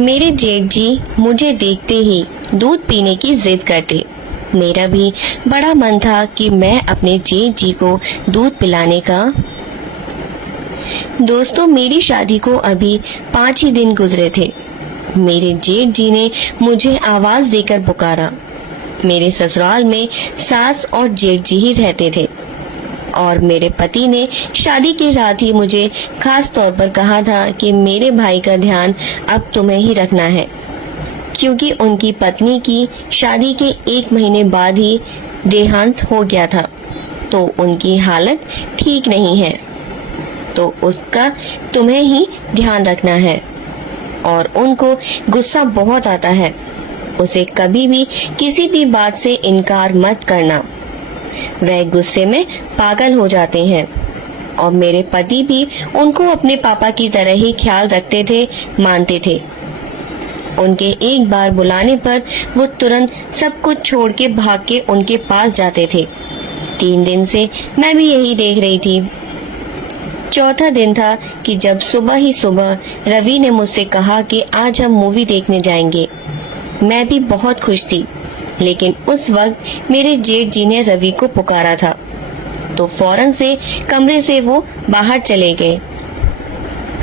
मेरे जेठ जी मुझे देखते ही दूध पीने की जिद करते। मेरा भी बड़ा मन था कि मैं अपने जेठ जी को दूध पिलाने का। दोस्तों, मेरी शादी को अभी 5 ही दिन गुजरे थे। मेरे जेठ जी ने मुझे आवाज देकर पुकारा। मेरे ससुराल में सास और जेठ जी ही रहते थे और मेरे पति ने शादी की रात ही मुझे खास तौर पर कहा था कि मेरे भाई का ध्यान अब तुम्हें ही रखना है, क्योंकि उनकी पत्नी की शादी के 1 महीने बाद ही देहांत हो गया था, तो उनकी हालत ठीक नहीं है, तो उसका तुम्हें ही ध्यान रखना है। और उनको गुस्सा बहुत आता है। उसे कभी भी किसी भी बात से इनकार मत करना, वह गुस्से में पागल हो जाते हैं। और मेरे पति भी उनको अपने पापा की तरह ही ख्याल रखते थे, मानते थे। उनके एक बार बुलाने पर वो तुरंत सब कुछ छोड़ के भाग के उनके पास जाते थे। 3 दिन से मैं भी यही देख रही थी। चौथा दिन था कि जब सुबह ही सुबह रवि ने मुझसे कहा कि आज हम मूवी देखने जाएंगे। मैं भी बहुत खुश थी, लेकिन उस वक्त मेरे जेठ जी ने रवि को पुकारा था, तो फौरन से कमरे से वो बाहर चले गए।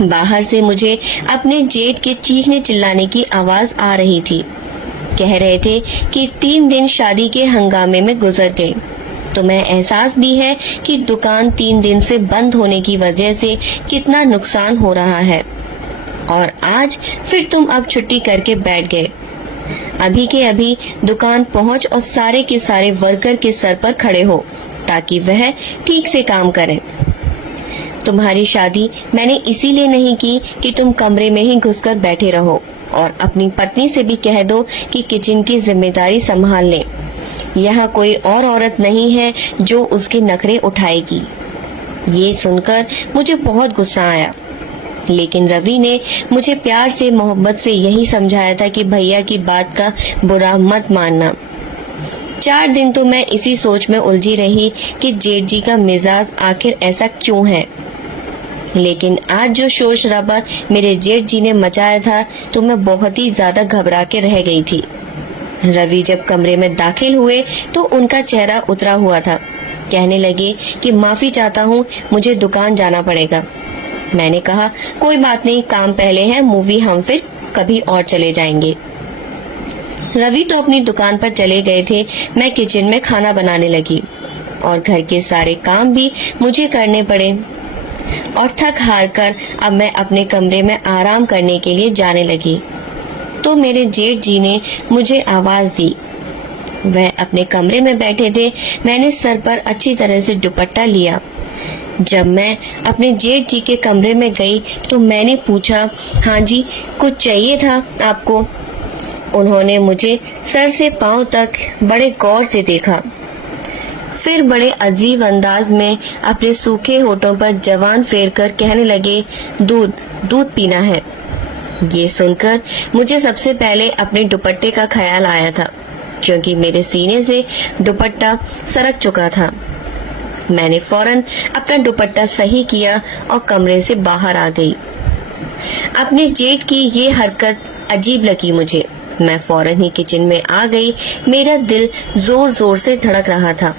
बाहर से मुझे अपने जेठ के चीखने चिल्लाने की आवाज आ रही थी। कह रहे थे कि 3 दिन शादी के हंगामे में गुजर गए। तुम्हें एहसास भी है कि दुकान 3 दिन से बंद होने की वजह से कितना नुकसान हो रहा है, और आज फिर तुम अब छुट्टी करके बैठ गए। अभी के अभी दुकान पहुंच और सारे के सारे वर्कर के सर पर खड़े हो, ताकि वह ठीक से काम करें। तुम्हारी शादी मैंने इसीलिए नहीं की कि तुम कमरे में ही घुसकर बैठे रहो, और अपनी पत्नी से भी कह दो कि किचन की जिम्मेदारी संभाल ले। यहाँ कोई और औरत नहीं है जो उसके नखरे उठाएगी। ये सुनकर मुझे बहुत गुस्सा आया, लेकिन रवि ने मुझे प्यार से मोहब्बत से यही समझाया था कि भैया की बात का बुरा मत मानना। 4 दिन तो मैं इसी सोच में उलझी रही कि जेठ जी का मिजाज आखिर ऐसा क्यों है। लेकिन आज जो शोर शराबा मेरे जेठ जी ने मचाया था, तो मैं बहुत ही ज्यादा घबरा के रह गई थी। रवि जब कमरे में दाखिल हुए तो उनका चेहरा उतरा हुआ था। कहने लगे कि माफी चाहता हूँ, मुझे दुकान जाना पड़ेगा। मैंने कहा कोई बात नहीं, काम पहले है, मूवी हम फिर कभी और चले जाएंगे। रवि तो अपनी दुकान पर चले गए थे। मैं किचन में खाना बनाने लगी और घर के सारे काम भी मुझे करने पड़े, और थक हार कर अब मैं अपने कमरे में आराम करने के लिए जाने लगी तो मेरे जेठ जी ने मुझे आवाज दी। वह अपने कमरे में बैठे थे। मैंने सर पर अच्छी तरह से दुपट्टा लिया। जब मैं अपने जेठ जी के कमरे में गई तो मैंने पूछा, हाँ जी, कुछ चाहिए था आपको? उन्होंने मुझे सर से पांव तक बड़े गौर से देखा, फिर बड़े अजीब अंदाज में अपने सूखे होठों पर जवान फेर कर कहने लगे, दूध पीना है। ये सुनकर मुझे सबसे पहले अपने दुपट्टे का ख्याल आया था, क्योंकि मेरे सीने से दुपट्टा सरक चुका था। मैंने फौरन अपना दुपट्टा सही किया और कमरे से बाहर आ गई। अपने जेठ की ये हरकत अजीब लगी मुझे। मैं फौरन ही किचन में आ गई। मेरा दिल जोर जोर से धड़क रहा था।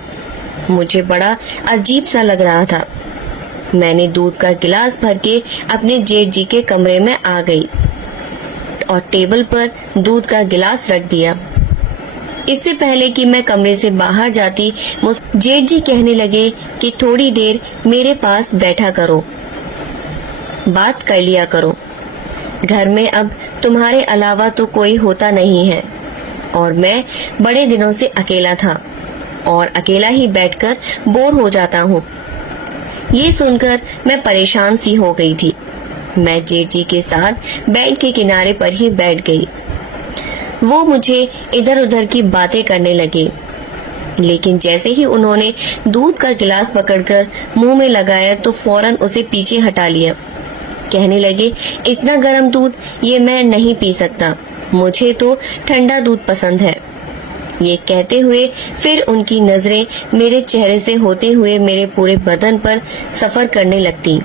मुझे बड़ा अजीब सा लग रहा था। मैंने दूध का गिलास भर के अपने जेठ जी के कमरे में आ गई और टेबल पर दूध का गिलास रख दिया। इससे पहले कि मैं कमरे से बाहर जाती, जेठ जी कहने लगे कि थोड़ी देर मेरे पास बैठा करो, बात कर लिया करो। घर में अब तुम्हारे अलावा तो कोई होता नहीं है, और मैं बड़े दिनों से अकेला था और अकेला ही बैठकर बोर हो जाता हूँ। ये सुनकर मैं परेशान सी हो गई थी। मैं जेठ जी के साथ बेड के किनारे पर ही बैठ गई। वो मुझे इधर उधर की बातें करने लगे, लेकिन जैसे ही उन्होंने दूध का गिलास पकड़कर मुंह में लगाया तो फौरन उसे पीछे हटा लिया। कहने लगे, इतना गर्म दूध ये मैं नहीं पी सकता, मुझे तो ठंडा दूध पसंद है। ये कहते हुए फिर उनकी नजरें मेरे चेहरे से होते हुए मेरे पूरे बदन पर सफर करने लगती।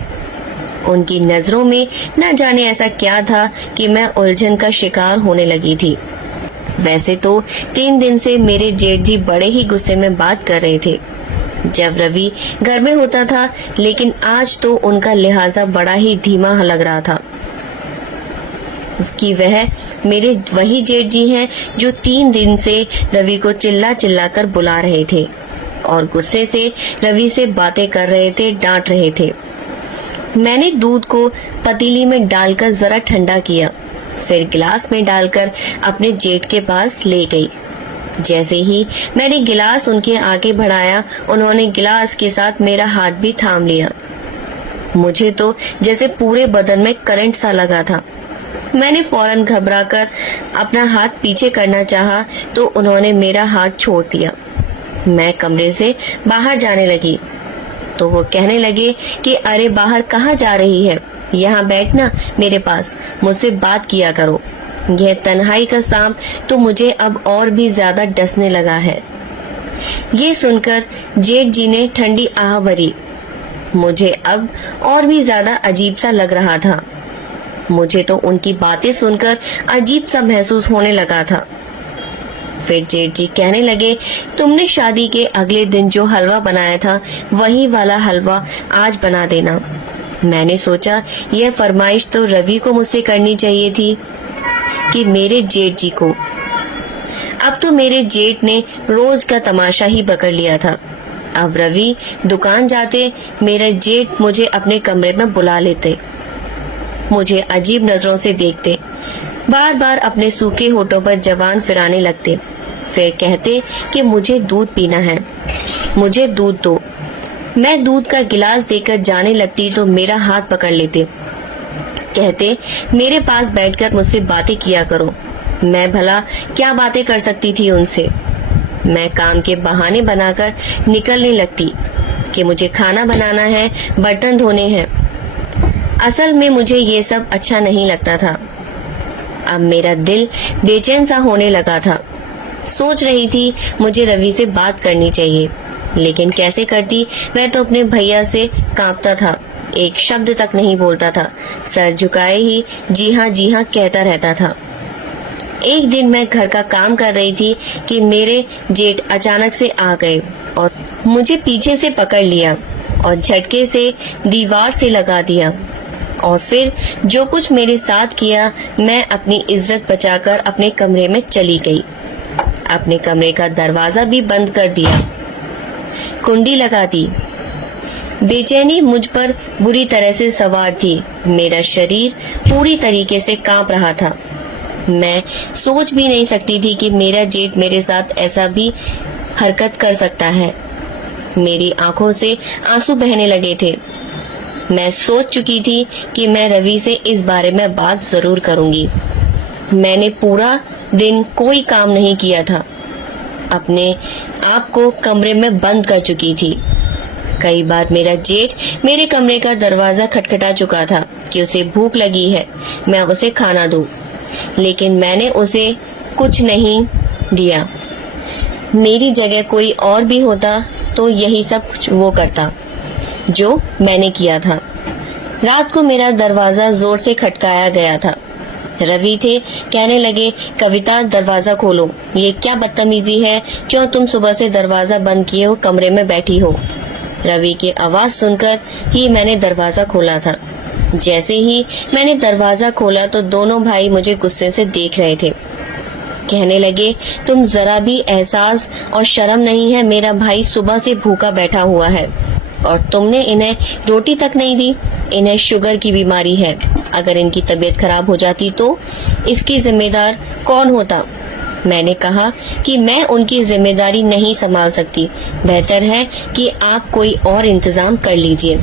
उनकी नजरों में न जाने ऐसा क्या था कि मैं उलझन का शिकार होने लगी थी। वैसे तो 3 दिन से मेरे जेठ जी बड़े ही गुस्से में बात कर रहे थे जब रवि घर में होता था, लेकिन आज तो उनका लिहाजा बड़ा ही धीमा लग रहा था कि वह मेरे वही जेठ जी हैं जो 3 दिन से रवि को चिल्ला चिल्ला कर बुला रहे थे और गुस्से से रवि से बातें कर रहे थे, डांट रहे थे। मैंने दूध को पतीली में डालकर जरा ठंडा किया, फिर गिलास में डालकर अपने जेठ के पास ले गई। जैसे ही मैंने गिलास उनके आगे बढ़ाया, उन्होंने गिलास के साथ मेरा हाथ भी थाम लिया। मुझे तो जैसे पूरे बदन में करंट सा लगा था। मैंने फौरन घबराकर अपना हाथ पीछे करना चाहा तो उन्होंने मेरा हाथ छोड़ दिया। मैं कमरे से बाहर जाने लगी तो वो कहने लगे कि अरे बाहर कहाँ जा रही है, यहाँ बैठना मेरे पास, मुझसे बात किया करो। यह तन्हाई का सांप तो मुझे अब और भी ज्यादा डसने लगा है। ये सुनकर जेठ जी ने ठंडी आह भरी। मुझे अब और भी ज्यादा अजीब सा लग रहा था। मुझे तो उनकी बातें सुनकर अजीब सा महसूस होने लगा था। फिर जेठ जी कहने लगे, तुमने शादी के अगले दिन जो हलवा बनाया था वही वाला हलवा आज बना देना। मैंने सोचा यह फरमाइश तो रवि को मुझसे करनी चाहिए थी कि मेरे जेठ जी को। अब तो मेरे जेठ ने रोज का तमाशा ही पकड़ लिया था। अब रवि दुकान जाते, मेरे जेठ मुझे अपने कमरे में बुला लेते, मुझे अजीब नजरों से देखते, बार बार अपने सूखे होठों पर जबान फिराने लगते, फिर कहते कि मुझे दूध पीना है, मुझे दूध दो। मैं दूध का गिलास देकर जाने लगती तो मेरा हाथ पकड़ लेते, कहते मेरे पास बैठकर मुझसे बातें किया करो। मैं भला क्या बातें कर सकती थी उनसे। मैं काम के बहाने बनाकर निकलने लगती कि मुझे खाना बनाना है, बर्तन धोने हैं। असल में मुझे ये सब अच्छा नहीं लगता था। अब मेरा दिल बेचैन सा होने लगा था। सोच रही थी मुझे रवि से बात करनी चाहिए, लेकिन कैसे करती। वह तो अपने भैया से कांपता था, एक शब्द तक नहीं बोलता था, सर झुकाए ही जी हाँ कहता रहता था। एक दिन मैं घर का काम कर रही थी कि मेरे जेठ अचानक से आ गए और मुझे पीछे से पकड़ लिया और झटके से दीवार से लगा दिया और फिर जो कुछ मेरे साथ किया, मैं अपनी इज्जत बचाकर अपने कमरे में चली गई। अपने कमरे का दरवाजा भी बंद कर दिया, कुंडी लगा दी। बेचैनी मुझ पर बुरी तरह से सवार थी। मेरा शरीर पूरी तरीके से कांप रहा था। मैं सोच भी नहीं सकती थी कि मेरा जेठ मेरे साथ ऐसा भी हरकत कर सकता है। मेरी आंखों से आंसू बहने लगे थे। मैं सोच चुकी थी कि मैं रवि से इस बारे में बात जरूर करूंगी। मैंने पूरा दिन कोई काम नहीं किया था, अपने आप को कमरे में बंद कर चुकी थी। कई बार मेरा जेठ मेरे कमरे का दरवाजा खटखटा चुका था कि उसे भूख लगी है, मैं उसे खाना दूं, लेकिन मैंने उसे कुछ नहीं दिया। मेरी जगह कोई और भी होता तो यही सब कुछ वो करता जो मैंने किया था। रात को मेरा दरवाजा जोर से खटकाया गया था। रवि थे, कहने लगे, कविता दरवाजा खोलो, ये क्या बदतमीजी है, क्यों तुम सुबह से दरवाजा बंद किए हो, कमरे में बैठी हो। रवि की आवाज सुनकर ही मैंने दरवाजा खोला था। जैसे ही मैंने दरवाजा खोला तो दोनों भाई मुझे गुस्से से देख रहे थे। कहने लगे, तुम जरा भी एहसास और शर्म नहीं है, मेरा भाई सुबह से भूखा बैठा हुआ है और तुमने इन्हें रोटी तक नहीं दी। इन्हें शुगर की बीमारी है, अगर इनकी तबीयत खराब हो जाती तो इसकी जिम्मेदार कौन होता। मैंने कहा कि मैं उनकी जिम्मेदारी नहीं संभाल सकती, बेहतर है कि आप कोई और इंतजाम कर लीजिए।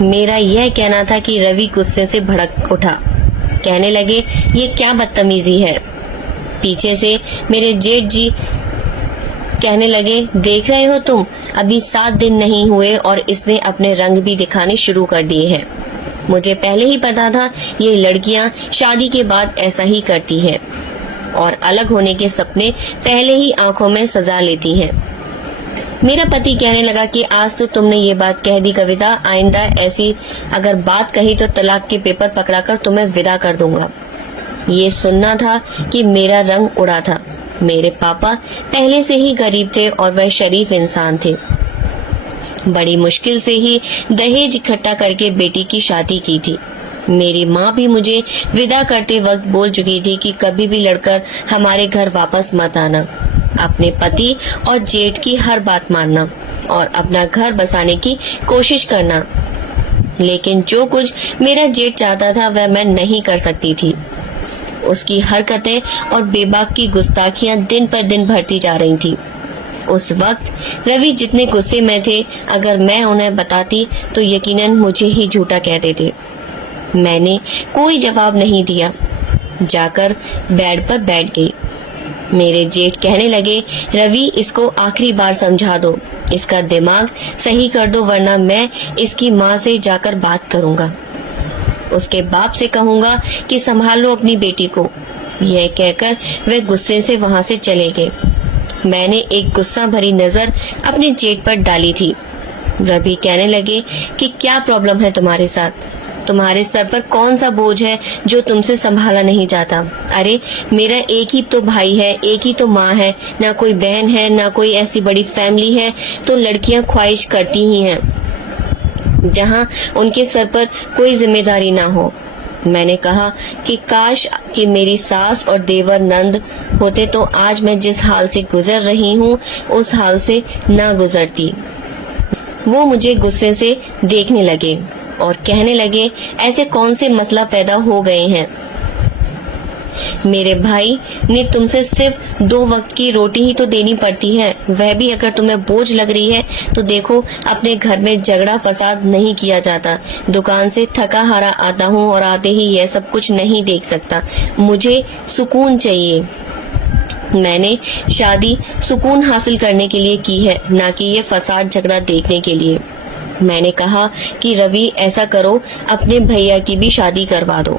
मेरा यह कहना था कि रवि गुस्से से भड़क उठा। कहने लगे, ये क्या बदतमीजी है। पीछे से मेरे जेठ जी कहने लगे, देख रहे हो तुम, अभी 7 दिन नहीं हुए और इसने अपने रंग भी दिखाने शुरू कर दिए हैं। मुझे पहले ही पता था ये लड़कियां शादी के बाद ऐसा ही करती हैं और अलग होने के सपने पहले ही आंखों में सजा लेती हैं। मेरा पति कहने लगा कि आज तो तुमने ये बात कह दी कविता, आइंदा ऐसी अगर बात कही तो तलाक के पेपर पकड़ाकर तुम्हें विदा कर दूंगा। ये सुनना था कि मेरा रंग उड़ा था। मेरे पापा पहले से ही गरीब थे और वह शरीफ इंसान थे। बड़ी मुश्किल से ही दहेज इकट्ठा करके बेटी की शादी की थी। मेरी माँ भी मुझे विदा करते वक्त बोल चुकी थी कि कभी भी लड़कर हमारे घर वापस मत आना, अपने पति और जेठ की हर बात मानना और अपना घर बसाने की कोशिश करना। लेकिन जो कुछ मेरा जेठ चाहता था वह मैं नहीं कर सकती थी। उसकी हरकतें और बेबाक की गुस्ताखियां दिन पर दिन बढ़ती जा रही थी। उस वक्त रवि जितने गुस्से में थे, अगर मैं उन्हें बताती तो यकीनन मुझे ही झूठा कहते थे। मैंने कोई जवाब नहीं दिया, जाकर बेड पर बैठ गई। मेरे जेठ कहने लगे, रवि इसको आखिरी बार समझा दो, इसका दिमाग सही कर दो, वरना मैं इसकी माँ से जाकर बात करूंगा। उसके बाप से कहूंगा कि संभालो अपनी बेटी को। यह कहकर वे गुस्से से वहां से चले गए। मैंने एक गुस्सा भरी नजर अपने जेठ पर डाली थी। रवि कहने लगे कि क्या प्रॉब्लम है तुम्हारे साथ? तुम्हारे सर पर कौन सा बोझ है जो तुमसे संभाला नहीं जाता? अरे मेरा एक ही तो भाई है, एक ही तो माँ है, ना कोई बहन है, ना कोई ऐसी बड़ी फैमिली है। तो लड़कियां ख्वाहिश करती ही हैं जहाँ उनके सर पर कोई जिम्मेदारी ना हो। मैंने कहा कि काश कि मेरी सास और देवर नंद होते तो आज मैं जिस हाल से गुजर रही हूँ उस हाल से ना गुजरती। वो मुझे गुस्से से देखने लगे और कहने लगे, ऐसे कौन से मसला पैदा हो गए हैं? मेरे भाई ने तुमसे सिर्फ 2 वक्त की रोटी ही तो देनी पड़ती है, वह भी अगर तुम्हें बोझ लग रही है तो देखो अपने घर में झगड़ा फसाद नहीं किया जाता। दुकान से थका हारा आता हूँ और आते ही यह सब कुछ नहीं देख सकता। मुझे सुकून चाहिए। मैंने शादी सुकून हासिल करने के लिए की है, ना कि ये फसाद झगड़ा देखने के लिए। मैंने कहा कि रवि ऐसा करो, अपने भैया की भी शादी करवा दो।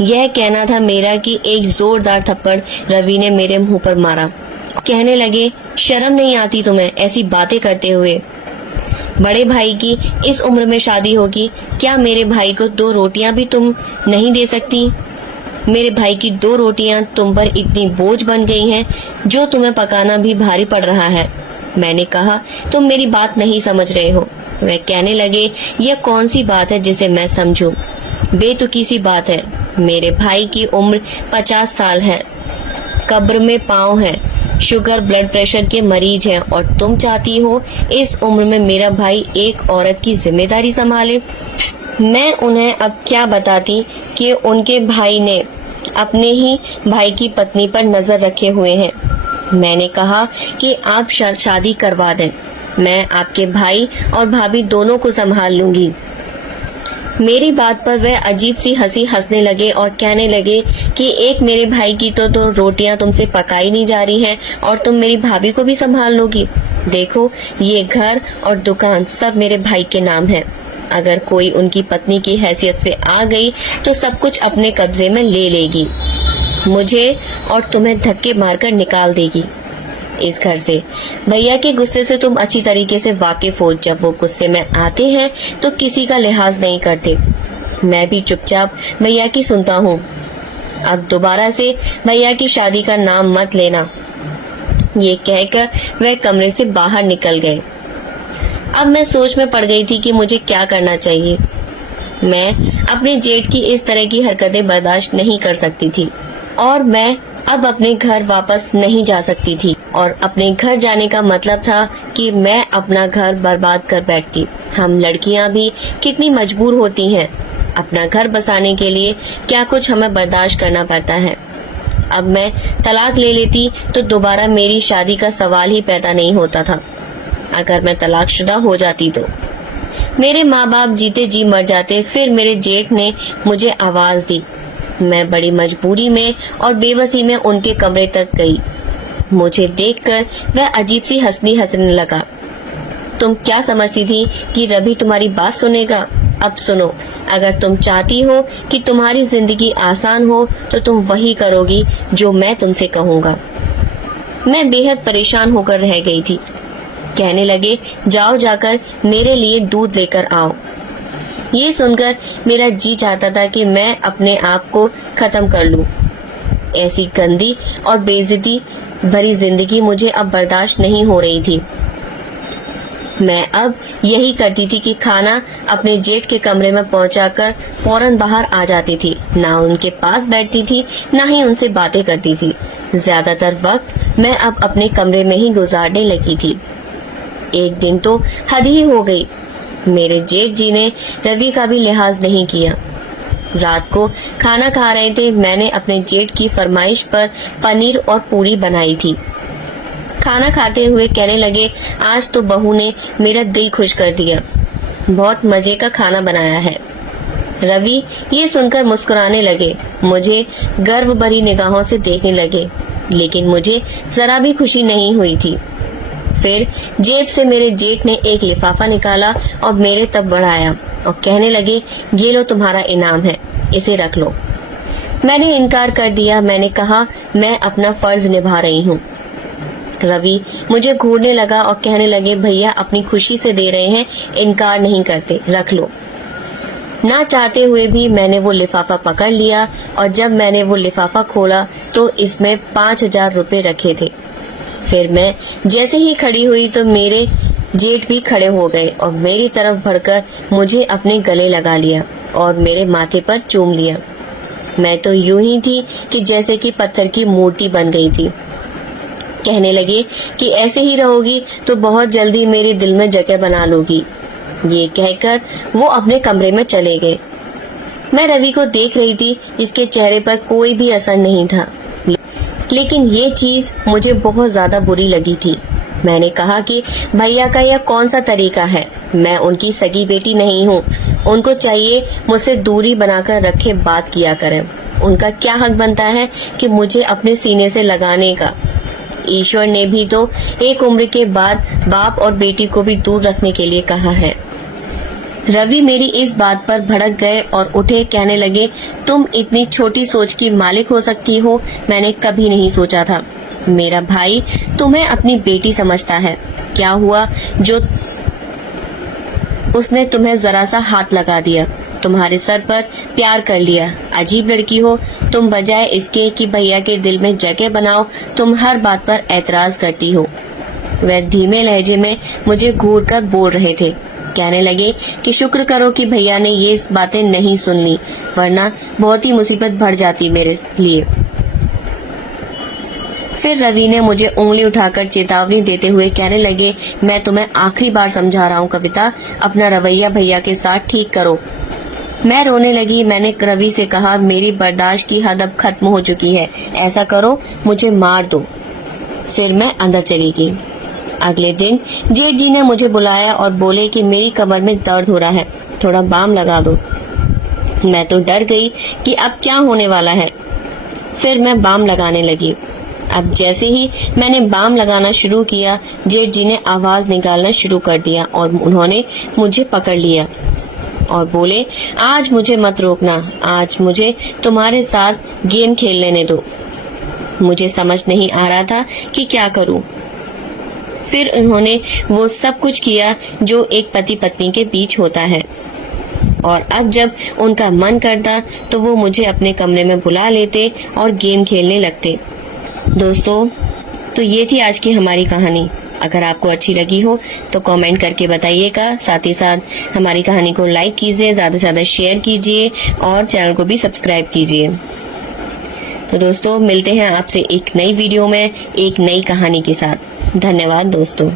यह कहना था मेरा कि एक जोरदार थप्पड़ रवि ने मेरे मुंह पर मारा। कहने लगे, शर्म नहीं आती तुम्हें ऐसी बातें करते हुए? बड़े भाई की इस उम्र में शादी होगी, क्या मेरे भाई को 2 रोटियां भी तुम नहीं दे सकती? मेरे भाई की 2 रोटियां तुम पर इतनी बोझ बन गई हैं जो तुम्हें पकाना भी भारी पड़ रहा है। मैंने कहा, तुम मेरी बात नहीं समझ रहे हो। वह कहने लगे, यह कौन सी बात है जिसे मैं समझूं? बेतुकी सी बात है। मेरे भाई की उम्र 50 साल है, कब्र में पांव है, शुगर ब्लड प्रेशर के मरीज हैं और तुम चाहती हो इस उम्र में मेरा भाई एक औरत की जिम्मेदारी संभाले? मैं उन्हें अब क्या बताती कि उनके भाई ने अपने ही भाई की पत्नी पर नजर रखे हुए हैं। मैंने कहा कि आप शादी करवा दें, मैं आपके भाई और भाभी दोनों को संभाल लूंगी। मेरी बात पर वह अजीब सी हंसी हंसने लगे और कहने लगे कि एक मेरे भाई की तो रोटियां तुमसे पकाई नहीं जा रही हैं और तुम मेरी भाभी को भी संभाल लोगी। देखो ये घर और दुकान सब मेरे भाई के नाम है। अगर कोई उनकी पत्नी की हैसियत से आ गई तो सब कुछ अपने कब्जे में ले लेगी, मुझे और तुम्हें धक्के मारकर निकाल देगी इस घर से। भैया के गुस्से से तुम अच्छी तरीके से वाकिफ हो। जब वो गुस्से में आते हैं तो किसी का लिहाज नहीं करते। मैं भी चुपचाप भैया की सुनता हूँ। अब दोबारा से भैया की शादी का नाम मत लेना। ये कहकर वह कमरे से बाहर निकल गए। अब मैं सोच में पड़ गई थी कि मुझे क्या करना चाहिए। मैं अपने जेठ की इस तरह की हरकतें बर्दाश्त नहीं कर सकती थी और मैं अब अपने घर वापस नहीं जा सकती थी और अपने घर जाने का मतलब था कि मैं अपना घर बर्बाद कर बैठती। हम लड़कियां भी कितनी मजबूर होती हैं, अपना घर बसाने के लिए क्या कुछ हमें बर्दाश्त करना पड़ता है। अब मैं तलाक ले लेती तो दोबारा मेरी शादी का सवाल ही पैदा नहीं होता था। अगर मैं तलाकशुदा हो जाती तो मेरे माँ बाप जीते जी मर जाते। फिर मेरे जेठ ने मुझे आवाज दी। मैं बड़ी मजबूरी में और बेबसी में उनके कमरे तक गई। मुझे देखकर वह अजीब सी हंसने लगा। तुम क्या समझती थी कि रवि तुम्हारी बात सुनेगा? अब सुनो, अगर तुम चाहती हो कि तुम्हारी जिंदगी आसान हो तो तुम वही करोगी जो मैं तुमसे कहूँगा। मैं बेहद परेशान होकर रह गई थी। कहने लगे, जाओ जाकर मेरे लिए दूध लेकर आओ। ये सुनकर मेरा जी चाहता था कि मैं अपने आप को खत्म कर लूं। ऐसी गंदी और बेइज्जती भरी जिंदगी मुझे अब बर्दाश्त नहीं हो रही थी। मैं अब यही करती थी कि खाना अपने जेठ के कमरे में पहुंचाकर फौरन बाहर आ जाती थी। ना उनके पास बैठती थी, ना ही उनसे बातें करती थी। ज्यादातर वक्त मैं अब अपने कमरे में ही गुजारने लगी थी। एक दिन तो हद ही हो गई। मेरे जेठ जी ने रवि का भी लिहाज नहीं किया। रात को खाना खा रहे थे। मैंने अपने जेठ की फरमाइश पर पनीर और पूरी बनाई थी। खाना खाते हुए कहने लगे, आज तो बहू ने मेरा दिल खुश कर दिया। बहुत मजे का खाना बनाया है। रवि ये सुनकर मुस्कुराने लगे, मुझे गर्व भरी निगाहों से देखने लगे, लेकिन मुझे जरा भी खुशी नहीं हुई थी। फिर जेब से मेरे जेठ ने एक लिफाफा निकाला और मेरे तक बढ़ाया और कहने लगे, ये लो तुम्हारा इनाम है, इसे रख लो। मैंने इनकार कर दिया। मैंने कहा, मैं अपना फर्ज निभा रही हूँ। रवि मुझे घूरने लगा और कहने लगे, भैया अपनी खुशी से दे रहे हैं, इनकार नहीं करते, रख लो। ना चाहते हुए भी मैंने वो लिफाफा पकड़ लिया और जब मैंने वो लिफाफा खोला तो इसमें 5,000 रुपए रखे थे। फिर मैं जैसे ही खड़ी हुई तो मेरे जेठ भी खड़े हो गए और मेरी तरफ बढ़कर मुझे अपने गले लगा लिया और मेरे माथे पर चूम लिया। मैं तो यूं ही थी कि जैसे कि पत्थर की मूर्ति बन गई थी। कहने लगे कि ऐसे ही रहोगी तो बहुत जल्दी मेरे दिल में जगह बना लोगी। ये कहकर वो अपने कमरे में चले गए। मैं रवि को देख रही थी, जिसके चेहरे पर कोई भी असर नहीं था, लेकिन ये चीज मुझे बहुत ज्यादा बुरी लगी थी। मैंने कहा कि भैया का यह कौन सा तरीका है? मैं उनकी सगी बेटी नहीं हूँ। उनको चाहिए मुझसे दूरी बनाकर रखे बात किया करें। उनका क्या हक बनता है कि मुझे अपने सीने से लगाने का? ईश्वर ने भी तो एक उम्र के बाद बाप और बेटी को भी दूर रखने के लिए कहा है। रवि मेरी इस बात पर भड़क गए और उठे। कहने लगे, तुम इतनी छोटी सोच की मालिक हो सकती हो, मैंने कभी नहीं सोचा था। मेरा भाई तुम्हें अपनी बेटी समझता है। क्या हुआ जो उसने तुम्हें जरा सा हाथ लगा दिया, तुम्हारे सर पर प्यार कर लिया। अजीब लड़की हो तुम। बजाय इसके कि भैया के दिल में जगह बनाओ, तुम हर बात पर ऐतराज करती हो। वह धीमे लहजे में मुझे घूर कर बोल रहे थे। कहने लगे कि शुक्र करो कि भैया ने ये बातें नहीं सुन ली, वरना बहुत ही मुसीबत बढ़ जाती मेरे लिए। फिर रवि ने मुझे उंगली उठाकर चेतावनी देते हुए कहने लगे, मैं तुम्हें आखिरी बार समझा रहा हूँ कविता, अपना रवैया भैया के साथ ठीक करो। मैं रोने लगी। मैंने रवि से कहा, मेरी बर्दाश्त की हद अब खत्म हो चुकी है, ऐसा करो मुझे मार दो। फिर मैं अंदर चली गई। अगले दिन जेठ जी ने मुझे बुलाया और बोले कि मेरी कमर में दर्द हो रहा है, थोड़ा बाम लगा दो। मैं तो डर गई कि अब क्या होने वाला है। फिर मैं बाम लगाने लगी। अब जैसे ही मैंने बाम लगाना शुरू किया, जेठ जी ने आवाज निकालना शुरू कर दिया और उन्होंने मुझे पकड़ लिया और बोले, आज मुझे मत रोकना, आज मुझे तुम्हारे साथ गेम खेल लेने दो। मुझे समझ नहीं आ रहा था कि क्या करूं। फिर उन्होंने वो सब कुछ किया जो एक पति पत्नी के बीच होता है, और अब जब उनका मन करता तो वो मुझे अपने कमरे में बुला लेते और गेम खेलने लगते। दोस्तों, तो ये थी आज की हमारी कहानी। अगर आपको अच्छी लगी हो तो कमेंट करके बताइएगा। साथ ही साथ हमारी कहानी को लाइक कीजिए, ज्यादा से ज्यादा शेयर कीजिए और चैनल को भी सब्सक्राइब कीजिए। तो दोस्तों, मिलते हैं आपसे एक नई वीडियो में एक नई कहानी के साथ। धन्यवाद दोस्तों।